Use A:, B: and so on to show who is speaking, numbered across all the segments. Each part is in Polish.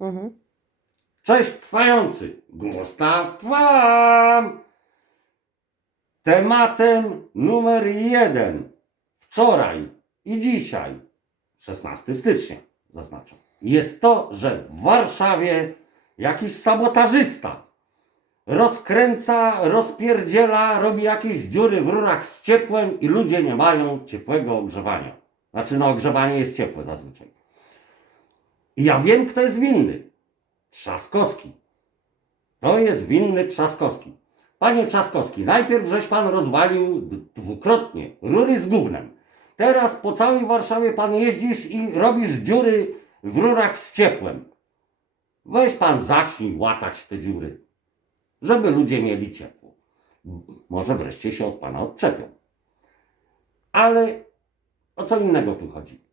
A: Mhm.
B: Cześć trwający. Gustaw. Tematem numer jeden. Wczoraj i dzisiaj, 16 stycznia, zaznaczam, jest to, że w Warszawie jakiś sabotażysta rozkręca, rozpierdziela, robi jakieś dziury w rurach z ciepłem i ludzie nie mają ciepłego ogrzewania. Znaczy, no ogrzewanie jest ciepłe zazwyczaj. I ja wiem, kto jest winny. Trzaskowski. To jest winny Trzaskowski. Panie Trzaskowski, najpierw żeś pan rozwalił dwukrotnie rury z gównem. Teraz po całej Warszawie pan jeździsz i robisz dziury w rurach z ciepłem. Weź pan zacznij łatać te dziury, żeby ludzie mieli ciepło. Może wreszcie się od pana odczepią. Ale o co innego tu chodzi?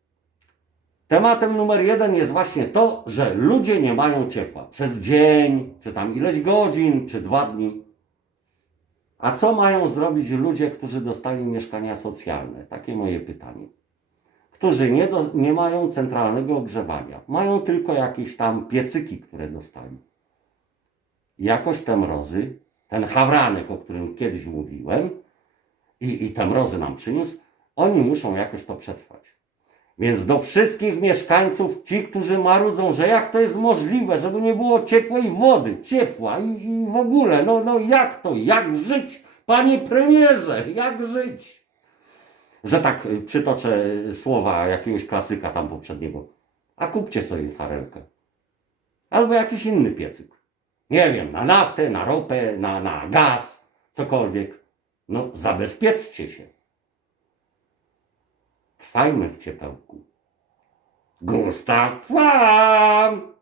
B: Tematem numer jeden jest właśnie to, że ludzie nie mają ciepła przez dzień, czy tam ileś godzin, czy dwa dni. A co mają zrobić ludzie, którzy dostali mieszkania socjalne? Takie moje pytanie. Którzy nie, do, nie mają centralnego ogrzewania, mają tylko jakieś tam piecyki, które dostali. Jakoś te mrozy, ten hawranek, o którym kiedyś mówiłem, i, i te mrozy nam przyniósł, oni muszą jakoś to przetrwać. Więc do wszystkich mieszkańców, ci, którzy marudzą, że jak to jest możliwe, żeby nie było ciepłej wody, ciepła i, i w ogóle, no, no jak to, jak żyć, panie premierze, jak żyć? Że tak y, przytoczę y, słowa jakiegoś klasyka tam poprzedniego. A kupcie sobie farelkę. Albo jakiś inny piecyk. Nie wiem, na naftę, na ropę, na, na gaz, cokolwiek. No zabezpieczcie się trwajmy w ciepełku. Gustaw Kłam!